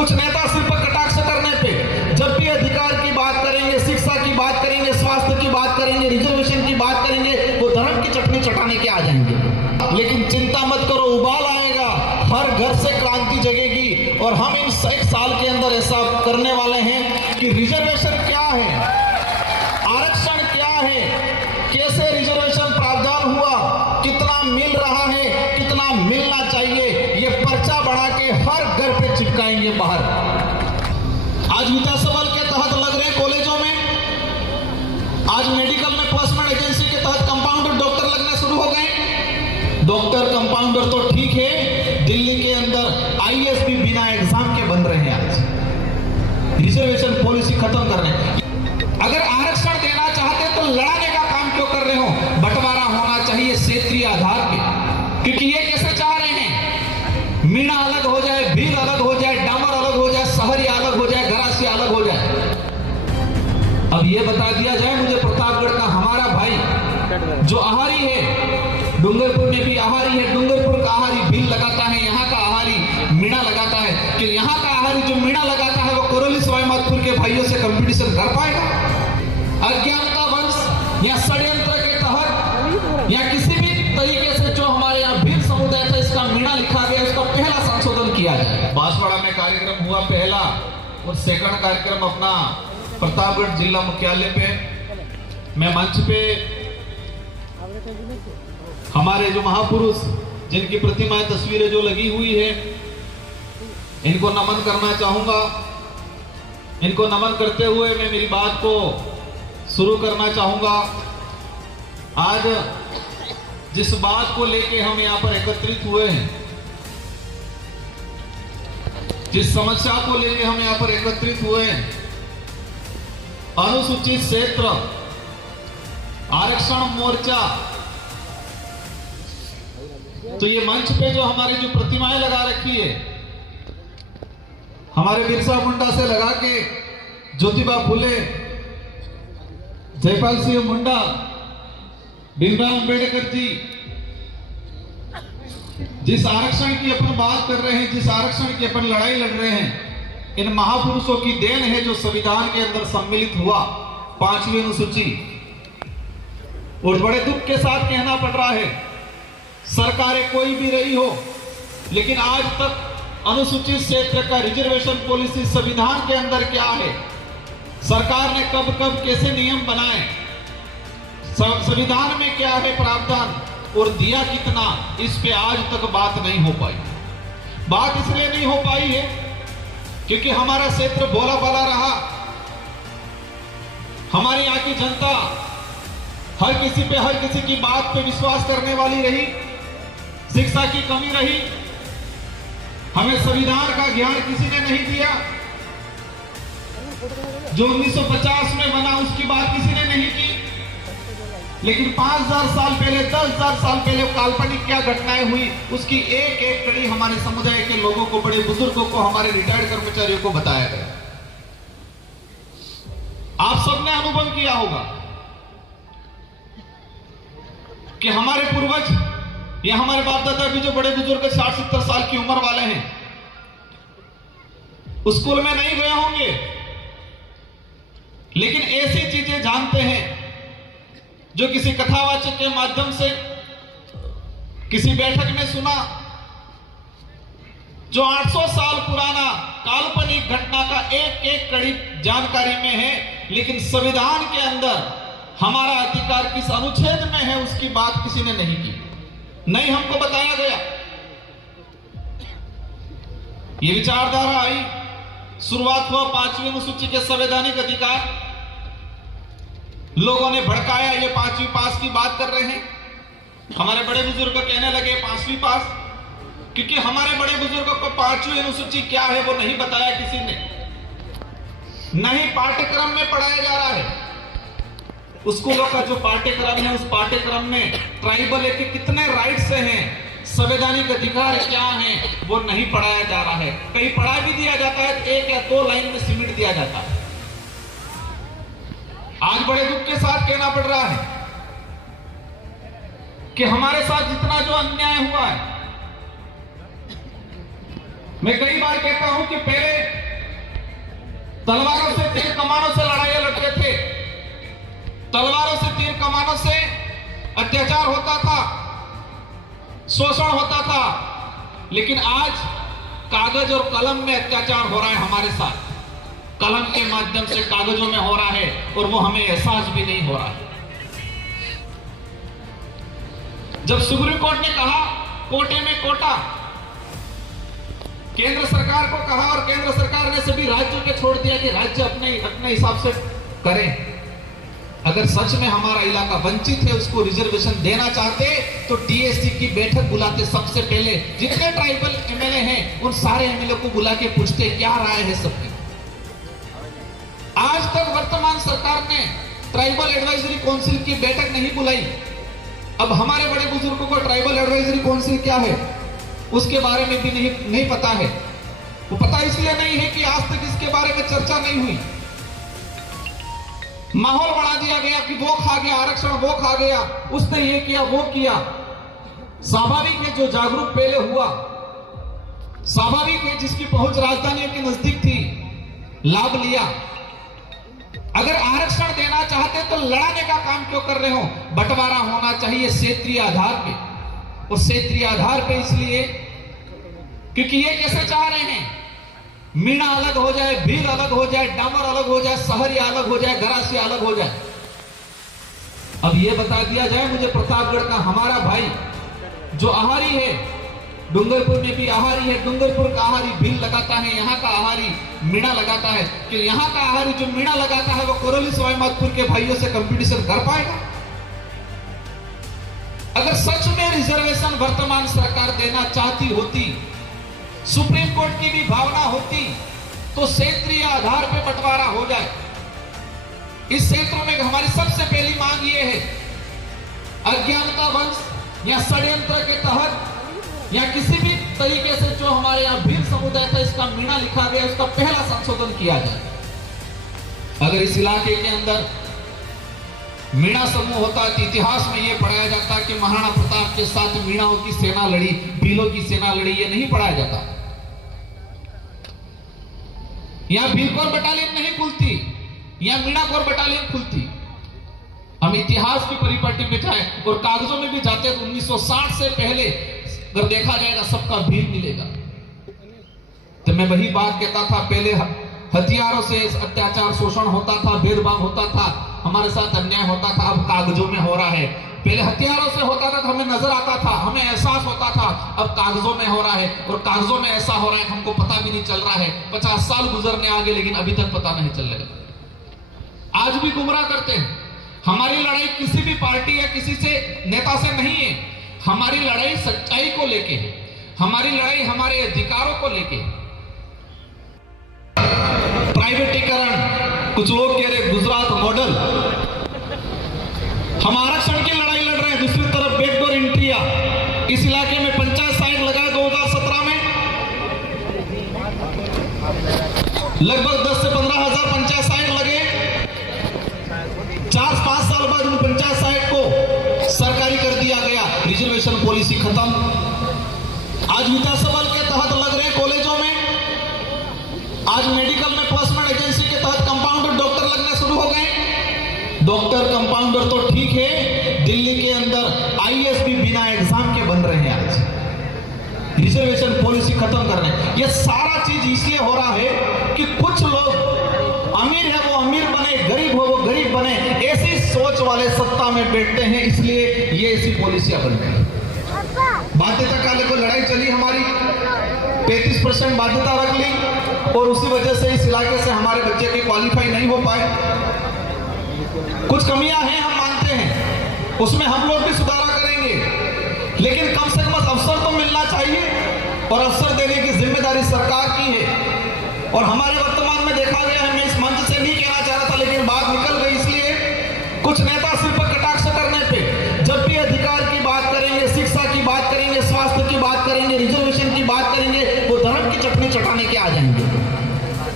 कुछ नेता सिर्फ कटाक्ष करने पे, जब भी अधिकार की बात करेंगे, शिक्षा की बात करेंगे, स्वास्थ्य की बात करेंगे, रिजर्वेशन की बात करेंगे, वो धर्म की चटनी चटाने के आ जाएंगे। लेकिन चिंता मत करो, उबाल आएगा, हर घर से क्रांति जगेगी और हम इन 1 साल के अंदर ऐसा करने वाले हैं कि रिजर्वेशन क्या है, आरक्षण क्या है, कैसे रिजर्वेशन प्रावधान हुआ, कितना मिल रहा है, कितना मिलना चाहिए, ये पर्चा बढ़ा के हर घर पे चिपकाएंगे बाहर। आज विधानसभा के तहत लग रहे कॉलेजों में, आज मेडिकल में प्लेसमेंट एजेंसी के तहत कंपाउंडर डॉक्टर लगने शुरू हो गए। डॉक्टर कंपाउंडर तो ठीक है, दिल्ली के अंदर आईएएस भी बिना एग्जाम के बन रहे हैं। आज रिजर्वेशन पॉलिसी खत्म कर रहे हैं। अगर आरक्षण देना चाहते तो लड़ाने का काम क्यों कर रहे हो? बंटवारा होना चाहिए क्षेत्रीय आधार पे, क्योंकि ये कैसे चाह रहे हैं, मीणा अलग हो जाए, भील अलग हो जाए, डामर अलग हो जाए, सहरिया अलग हो जाए, गरासी अलग हो जाए। अब ये बता दिया जाए मुझे, प्रतापगढ़ का हमारा भाई जो आहारी है, डूंगरपुर में भी आहारी है, डूंगरपुर का आहारी भील लगाता है, यहाँ का आहारी मीणा लगाता है, कि यहाँ का आहारी जो मीणा लगाता है वो कोरोली सवाईमाधोपुर के भाइयों से कंपटीशन कर पाएगा? अज्ञानता वंश या षड्यंत्र के तहत या किसी भी तरीके से जो हमारे यहाँ भील समुदाय था इसका मीणा लिखा गया, उसका पहला संशोधन किया जाए। बांसवाड़ा में कार्यक्रम हुआ पहला, और सेकंड कार्यक्रम अपना प्रतापगढ़ जिला मुख्यालय पे, मैं मंच पे हमारे जो महापुरुष जिनकी प्रतिमाएं तस्वीरें जो लगी हुई है इनको नमन करना चाहूंगा। इनको नमन करते हुए मैं मेरी बात को शुरू करना चाहूंगा। आज जिस बात को लेके हम यहाँ पर एकत्रित हुए हैं, जिस समस्या को लेके हम यहाँ पर एकत्रित हुए हैं, अनुसूचित क्षेत्र आरक्षण मोर्चा, तो ये मंच पे जो हमारी जो प्रतिमाएं लगा रखी है, हमारे बिरसा मुंडा से लगा के ज्योतिबा फुले, जयपाल सिंह मुंडा, भीमराव अंबेडकर जी, जिस आरक्षण की अपन बात कर रहे हैं, जिस आरक्षण की अपन लड़ाई लड़ रहे हैं, इन महापुरुषों की देन है जो संविधान के अंदर सम्मिलित हुआ 5वीं अनुसूची। और बड़े दुख के साथ कहना पड़ रहा है, सरकारें कोई भी रही हो, लेकिन आज तक अनुसूचित क्षेत्र का रिजर्वेशन पॉलिसी संविधान के अंदर क्या है, सरकार ने कब कब कैसे नियम बनाए, संविधान में क्या है प्रावधान और दिया कितना, इस पे आज तक बात नहीं हो पाई। बात इसलिए नहीं हो पाई है क्योंकि हमारा क्षेत्र भोला भाला रहा, हमारी यहाँ की जनता हर किसी की बात पे विश्वास करने वाली रही, शिक्षा की कमी रही, हमें संविधान का ज्ञान किसी ने नहीं दिया, जो 1950 में बना उसकी बात किसी ने नहीं की। लेकिन 5000 साल पहले, 10,000 साल पहले काल्पनिक क्या घटनाएं हुई, उसकी एक एक कड़ी हमारे समुदाय के लोगों को, बड़े बुजुर्गों को, हमारे रिटायर्ड कर्मचारियों को बताया गया। आप सबने अनुभव किया होगा कि हमारे पूर्वज या हमारे बाप दादा भी जो बड़े बुजुर्ग 60-70 साल की उम्र वाले हैं, स्कूल में नहीं गए होंगे, लेकिन ऐसी चीजें जानते हैं जो किसी कथावाचक के माध्यम से, किसी बैठक में सुना, जो 800 साल पुराना काल्पनिक घटना का एक एक कड़ी जानकारी में है, लेकिन संविधान के अंदर हमारा अधिकार किस अनुच्छेद में है उसकी बात किसी ने नहीं की, नहीं हमको बताया गया। ये विचारधारा आई, शुरुआत हुआ 5वीं अनुसूची के संवैधानिक अधिकार, लोगों ने भड़काया, ये 5वीं पास की बात कर रहे हैं। हमारे बड़े बुजुर्ग कहने लगे 5वीं पास, क्योंकि हमारे बड़े बुजुर्गों को 5वीं अनुसूची क्या है वो नहीं बताया किसी ने, नहीं पाठ्यक्रम में पढ़ाया जा रहा है। स्कूलों का जो पाठ्यक्रम है, उस पाठ्यक्रम में ट्राइबल के कितने राइट्स हैं, संवैधानिक अधिकार क्या हैं, वो नहीं पढ़ाया जा रहा है। कहीं पढ़ा भी दिया जाता है, 1 या 2 लाइन में सिमट दिया जाता है। आज बड़े दुख के साथ कहना पड़ रहा है कि हमारे साथ जितना जो अन्याय हुआ है, मैं कई बार कहता हूं कि पहले तलवारों से तीर कमानों से लड़ाइयां लड़ते थे, तलवारों से तीर कमानों से अत्याचार होता था, शोषण होता था। लेकिन आज कागज और कलम में अत्याचार हो रहा है हमारे साथ, कलम के माध्यम से कागजों में हो रहा है और वो हमें एहसास भी नहीं हो रहा है। जब सुप्रीम कोर्ट ने कहा कोटे में कोटा, केंद्र सरकार को कहा और केंद्र सरकार ने सभी राज्यों के छोड़ दिया कि राज्य अपने हिसाब से करें। अगर सच में हमारा इलाका वंचित है, उसको रिजर्वेशन देना चाहते तो डीएससी की बैठक बुलाते, सबसे पहले जितने ट्राइबल एमएलए हैं उन सारे एमएलए को बुला के पूछते क्या राय है सबकी। आज तक वर्तमान सरकार ने ट्राइबल एडवाइजरी काउंसिल की बैठक नहीं बुलाई। अब हमारे बड़े बुजुर्गों को ट्राइबल एडवाइजरी काउंसिल क्या है उसके बारे में भी नहीं पता है। वो पता इसलिए नहीं है कि आज तक इसके बारे में चर्चा नहीं हुई। माहौल बना दिया गया कि वो खा गया आरक्षण, वो खा गया, उसने ये किया वो किया। स्वाभाविक है जो जागरूक पहले हुआ, स्वाभाविक है जिसकी पहुंच राजधानियों के नजदीक थी, लाभ लिया। अगर आरक्षण देना चाहते तो लड़ाने का काम क्यों कर रहे हो? बंटवारा होना चाहिए क्षेत्रीय आधार पे, और क्षेत्रीय आधार पे इसलिए क्योंकि ये कैसे चाह रहे हैं मीणा अलग हो जाए, भील अलग हो जाए, डामर अलग हो जाए, सहरिया अलग हो जाए, गरासिया अलग हो जाए। अब ये बता दिया जाए मुझे प्रतापगढ़ का हमारा भाई जो आहारी है, डूंगरपुर में भी आहारी है, डूंगरपुर का आहारी भील लगाता है, यहाँ का आहारी मीणा लगाता है, कि यहाँ का आहारी जो मीणा लगाता है वो कोरोली सवाईमाधोपुर के भाइयों से कंपटीशन कर पाएगा? अगर सच में रिजर्वेशन वर्तमान सरकार देना चाहती होती, सुप्रीम कोर्ट की भी भावना होती, तो क्षेत्रीय आधार पर बंटवारा हो जाए। इस क्षेत्रों में हमारी सबसे पहली मांग यह है, अज्ञानता वंश या षड्यंत्र के तहत या किसी भी तरीके से जो हमारे यहाँ भील समुदाय था इसका मीणा लिखा गया, उसका पहला संशोधन किया जाए। अगर इस इलाके के अंदर मीणा समूह होता तो इतिहास में यह पढ़ाया जाता कि महाराणा प्रताप के साथ मीणाओं की सेना लड़ी, भीलों की सेना लड़ी, ये नहीं पढ़ाया जाता। यहां भीलकोर बटालियन नहीं खुलती, यहां मीणाकोर बटालियन खुलती। हम इतिहास की परिपाटी में जाए और कागजों में भी जाते तो 1960 से पहले अगर देखा जाएगा सबका भील मिलेगा। तो मैं वही बात कहता था, पहले हथियारों से अत्याचार शोषण होता था, भेदभाव होता था, हमारे साथ अन्याय होता था, अब कागजों में हो रहा है। पहले हथियारों से होता था तो हमें नजर आता था, हमें एहसास होता था, अब कागजों में हो रहा है, और कागजों में ऐसा हो रहा है हमको पता भी नहीं चल रहा है। 50 साल गुजरने आगे लेकिन अभी तक पता नहीं चल रहा। आज भी गुमराह करते हैं। हमारी लड़ाई किसी भी पार्टी या किसी से नेता से नहीं है, हमारी लड़ाई सच्चाई को लेके है, हमारी लड़ाई हमारे अधिकारों को लेके है। प्राइवेटीकरण, कुछ लोग कह रहे गुजरात मॉडल, हम आरक्षण की लड़ाई लड़ रहे हैं, दूसरी तरफ बैकडोर एंट्री। इस इलाके में पंचायत साइट लगाए 2017 में, लगभग 10 से 15 हजार पंचायत साइट लगे। 4-5 साल बाद उन पंचायत साइट को सरकारी कर दिया गया, रिजर्वेशन पॉलिसी खत्म। आज विधानसभा के तहत लग रहे कॉलेजों में, आज मेडिकल में प्लेसमेंट एजेंसी के तहत कंपाउंडर डॉक्टर लगने शुरू हो गए। डॉक्टर कंपाउंडर तो ठीक है, दिल्ली के अंदर आईएएस भी बिना एग्जाम के बन रहे हैं आज, रिजर्वेशन पॉलिसी खत्म कर रहे हैं। यह सारा चीज इसलिए हो रहा है कि कुछ लोग अमीर है वो अमीर बने, गरीब हो वो गरीब बने, ऐसी सोच वाले सत्ता में बैठते हैं, इसलिए ये ऐसी पॉलिसियां बनती हैं। बाध्यता काले को लड़ाई चली हमारी, 33% बाध्यता रख ली, और उसी वजह से इस इलाके से हमारे बच्चे के क्वालिफाई नहीं हो पाए। कुछ कमियां हैं हम मानते हैं, उसमें हम लोग भी सुधारा करेंगे, लेकिन कम से कम अवसर तो मिलना चाहिए, और अवसर देने की जिम्मेदारी सरकार की है। और हमारे वर्तमान में देखा गया है, मैं इस मंच से नहीं कहना चाह रहा था लेकिन बात निकल गई, इसलिए कुछ नेता सिर्फ कटाक्ष करने पे, जब भी अधिकार की बात करेंगे, शिक्षा की बात करेंगे, स्वास्थ्य की बात करेंगे, रिजर्वेशन की बात करेंगे, वो धर्म की चटनी चटाने के आ जाएंगे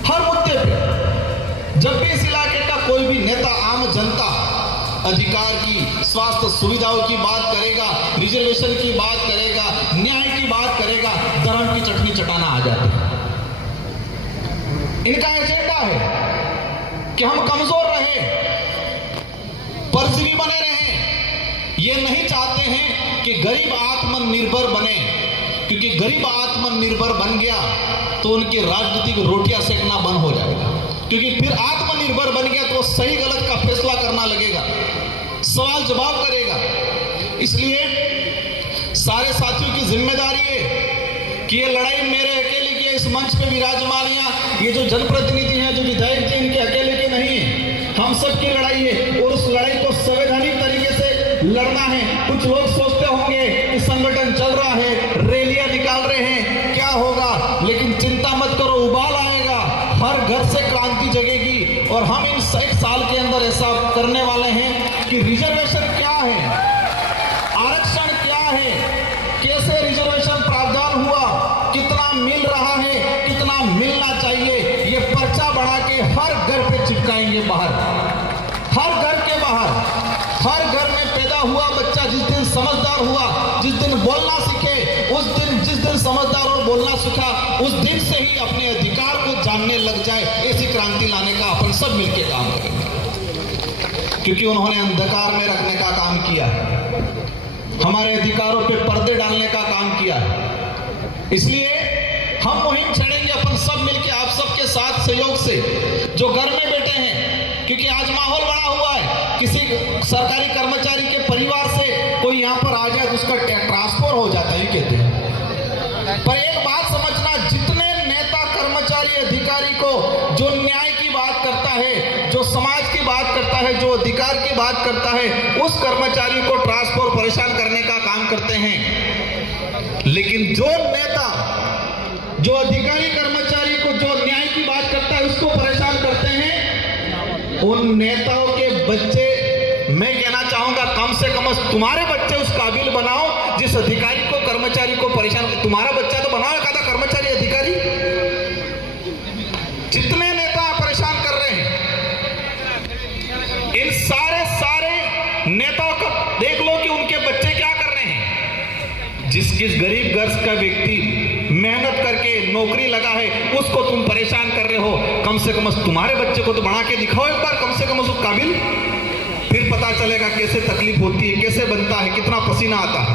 हर मुद्दे पे। जब भी इस इलाके का कोई भी नेता आम जनता अधिकार की, स्वास्थ्य सुविधाओं की बात करेगा, रिजर्वेशन की बात करेगा, न्याय की बात करेगा, धर्म की चटनी चटाना आ जाती है। इनका एजेंडा है कि हम कमजोर रहे, परजीवी बने रहें। ये नहीं चाहते हैं कि गरीब आत्मनिर्भर बने, क्योंकि गरीब आत्मनिर्भर बन गया तो उनकी राजनीतिक रोटियां सेकना बंद हो जाएगा, क्योंकि फिर आत्मनिर्भर बन गया तो सही गलत का फैसला करना लगेगा, सवाल जवाब करेगा। इसलिए सारे साथियों की जिम्मेदारी है कि ये लड़ाई मेरे अकेले की, इस मंच पे विराजमान ये जो जनप्रतिनिधि हैं, जो विधायक जी, इनके अकेले की नहीं है, हम सब की लड़ाई है। और उस लड़ाई को संवैधानिक तरीके से लड़ना है। कुछ लोग सोचते होंगे कि संगठन चल रहा है, रैलियां निकाल रहे हैं, क्या होगा, लेकिन चिंता मत करो, उबाल आएगा, हर घर से क्रांति जगेगी। और हम इन 1 साल के अंदर ऐसा करने वाले हैं कि रिजर्वेशन क्या है, आरक्षण क्या है, कैसे रिजर्वेशन प्रावधान हुआ, कितना मिल रहा है, कितना मिलना चाहिए, ये पर्चा बढ़ा के हर घर पे चिपकाएंगे बाहर, हर घर के बाहर। हर घर में पैदा हुआ बच्चा जिस दिन समझदार हुआ, जिस दिन बोलना सीखे, जिस दिन समझदार और बोलना सीखा, उस दिन से ही अपने अधिकार को जानने लग जाए। ऐसी क्रांति लाने का अपन सब मिलकर काम करेंगे, क्योंकि उन्होंने अंधकार में रखने का काम किया, हमारे अधिकारों पे पर्दे डालने का काम किया। इसलिए हम मुहिम छेड़ेंगे अपन सब मिलके, आप सबके साथ सहयोग से, जो घर में बैठे हैं, क्योंकि आज माहौल बड़ा हुआ है। किसी सरकारी कर्मचारी के परिवार से कोई यहाँ पर आ जाए तो उसका ट्रांसफर हो जाता है, कहते हैं। पर एक बात समझना, जितने नेता, कर्मचारी, अधिकारी को जो न्याय की बात करता है, जो समाज की बात करता है, जो अधिकार की बात करता है, उस कर्मचारी को ट्रांसफर परेशान करने का काम करते हैं। लेकिन जो नेता, जो अधिकारी, कर्मचारी को जो न्याय की बात करता है, उसको परेशान करते हैं, उन नेताओं के बच्चे, मैं कहना चाहूंगा, कम से कम तुम्हारे बच्चे उस काबिल बनाओ जिस अधिकारी को, कर्मचारी को परेशान। तुम्हारा बच्चा तो बनाओ एखादा कर्मचारी, अधिकारी। जितने नेता परेशान कर रहे हैं, इन सारे नेताओं को देख लो कि उनके बच्चे क्या कर रहे हैं। जिस गरीब घर का व्यक्ति मेहनत करके नौकरी लगा है, उसको तुम परेशान कर रहे हो। कम से कम तुम्हारे बच्चे को तो बना के दिखाओ एक बार, कम से कम उस काबिल, फिर पता चलेगा कैसे तकलीफ होती है, कैसे बनता है, कितना पसीना आता है।